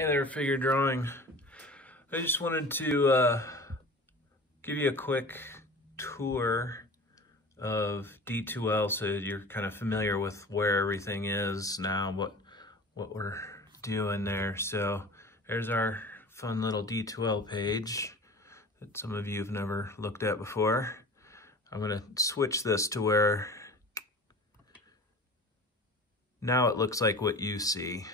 Hey there, figure drawing. I just wanted to give you a quick tour of D2L so you're kind of familiar with where everything is now, what we're doing there. So there's our fun little D2L page that some of you have never looked at before. I'm gonna switch this to where now it looks like what you see.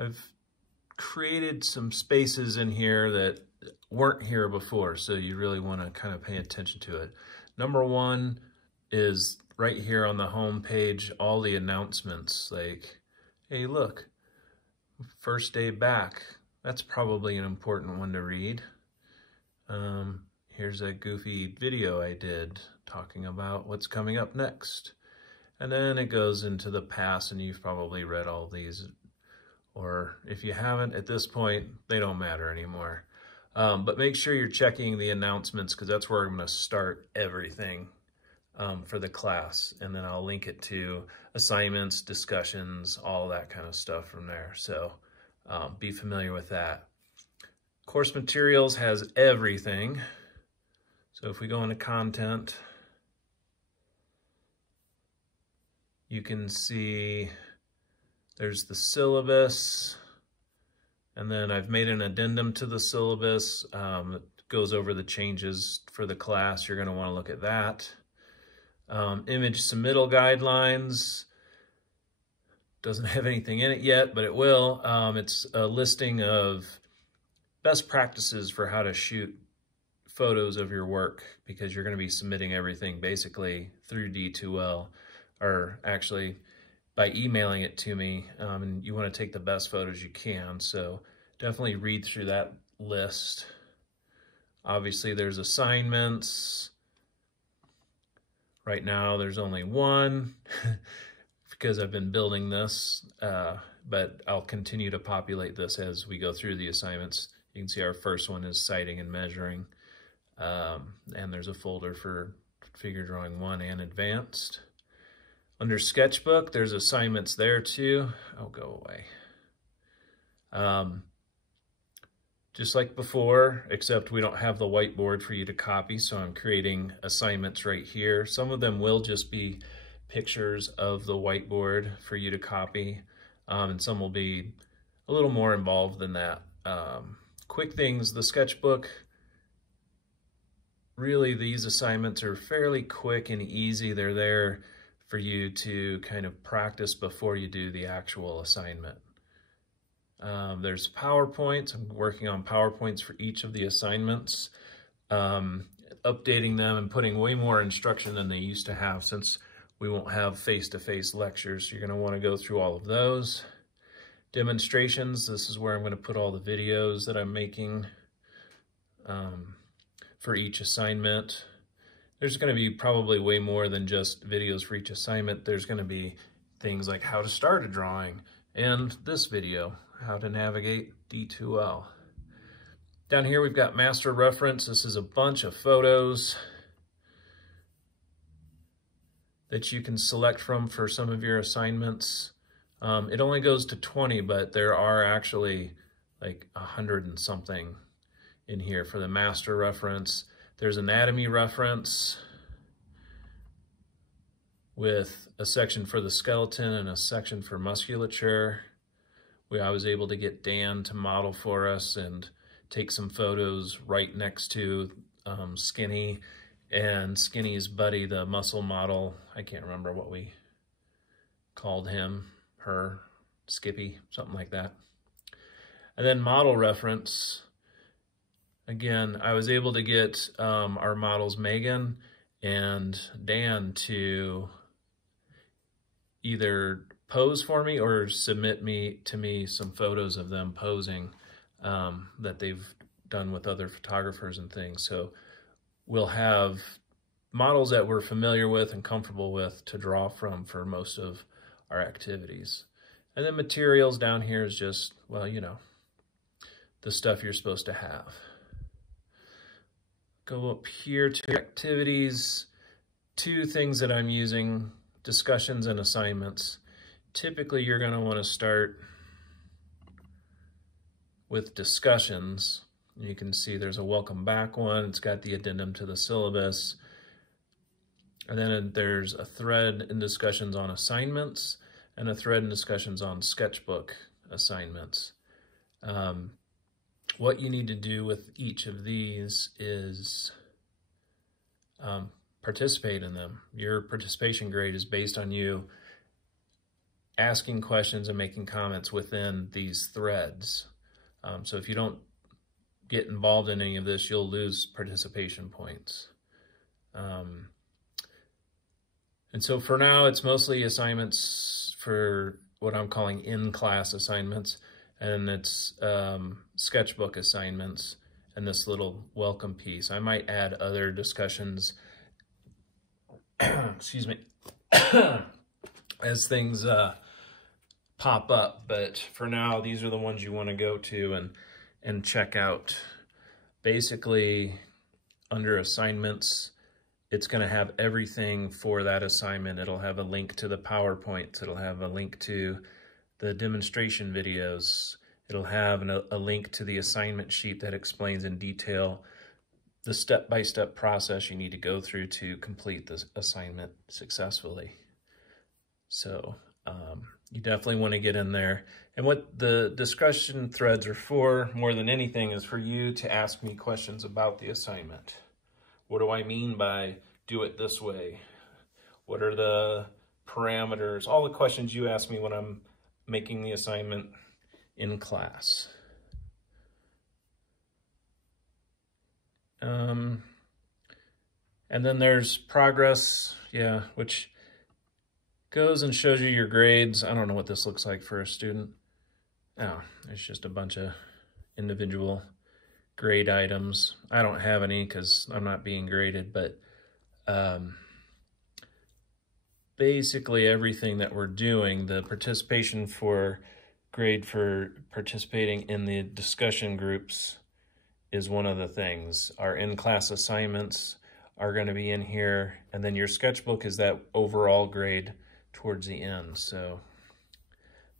I've created some spaces in here that weren't here before, so you really want to kind of pay attention to it. Number one is right here on the home page, all the announcements like, hey, look, first day back. That's probably an important one to read. Here's a goofy video I did talking about what's coming up next. And then it goes into the past, and you've probably read all these. Or if you haven't, at this point, they don't matter anymore. But make sure you're checking the announcements because that's where I'm going to start everything for the class. And then I'll link it to assignments, discussions, all that kind of stuff from there. So be familiar with that. Course materials has everything. So if we go into content, you can see there's the syllabus, and then I've made an addendum to the syllabus that goes over the changes for the class. You're going to want to look at that. Image submittal guidelines. Doesn't have anything in it yet, but it will. It's a listing of best practices for how to shoot photos of your work, because you're going to be submitting everything basically through D2L, or actually by emailing it to me, and you want to take the best photos you can. So definitely read through that list. Obviously there's assignments. Right now there's only one because I've been building this, but I'll continue to populate this as we go through the assignments. You can see our first one is citing and measuring, and there's a folder for figure drawing 1 and advanced. Under sketchbook, there's assignments there too. Oh, go away. Just like before, except we don't have the whiteboard for you to copy, so I'm creating assignments right here. Some of them will just be pictures of the whiteboard for you to copy, and some will be a little more involved than that. Quick things, the sketchbook, really these assignments are fairly quick and easy. They're there for you to kind of practice before you do the actual assignment. There's PowerPoints. I'm working on PowerPoints for each of the assignments, updating them and putting way more instruction than they used to have since we won't have face-to-face lectures. So you're gonna wanna go through all of those. Demonstrations, this is where I'm gonna put all the videos that I'm making for each assignment. There's going to be probably way more than just videos for each assignment. There's going to be things like how to start a drawing, and this video, how to navigate D2L. Down here we've got master reference. This is a bunch of photos that you can select from for some of your assignments. It only goes to 20, but there are actually like 100 and something in here for the master reference. There's anatomy reference with a section for the skeleton and a section for musculature. I was able to get Dan to model for us and take some photos right next to Skinny and Skinny's buddy, the muscle model. I can't remember what we called him, her, Skippy, something like that. And then model reference. Again, I was able to get our models, Megan and Dan, to either pose for me or submit to me some photos of them posing that they've done with other photographers and things. So we'll have models that we're familiar with and comfortable with to draw from for most of our activities. And then materials down here is just, well, you know, the stuff you're supposed to have. Go up here to activities, 2 things that I'm using, discussions and assignments. typically you're going to want to start with discussions. You can see there's a welcome back one. It's got the addendum to the syllabus. And then there's a thread in discussions on assignments and a thread in discussions on sketchbook assignments. What you need to do with each of these is participate in them. Your participation grade is based on you asking questions and making comments within these threads. So if you don't get involved in any of this, you'll lose participation points. And so for now, it's mostly assignments for what I'm calling in-class assignments, and it's sketchbook assignments and this little welcome piece. I might add other discussions, excuse me, as things pop up, but for now, these are the ones you want to go to and check out. Basically, under assignments, it's going to have everything for that assignment. It'll have a link to the PowerPoint. It'll have a link to the demonstration videos. It'll have a link to the assignment sheet that explains in detail the step-by-step process you need to go through to complete this assignment successfully. So you definitely want to get in there. And what the discussion threads are for, more than anything, is for you to ask me questions about the assignment. What do I mean by do it this way? What are the parameters? All the questions you ask me when I'm making the assignment in class. And then there's progress, which goes and shows you your grades. I don't know what this looks like for a student. Oh, it's just a bunch of individual grade items. I don't have any because I'm not being graded, but basically everything that we're doing, the participation for grade for participating in the discussion groups is one of the things. Our in-class assignments are going to be in here, and then your sketchbook is that overall grade towards the end. So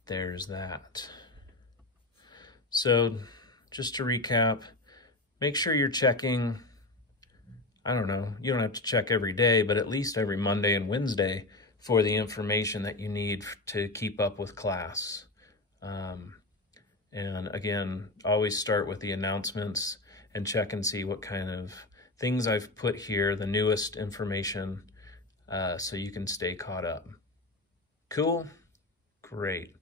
there's that. So just to recap, make sure you're checking, I don't know, you don't have to check every day, but at least every Monday and Wednesday for the information that you need to keep up with class. And again, always start with the announcements and check and see what kind of things I've put here, the newest information, so you can stay caught up. Cool? Great.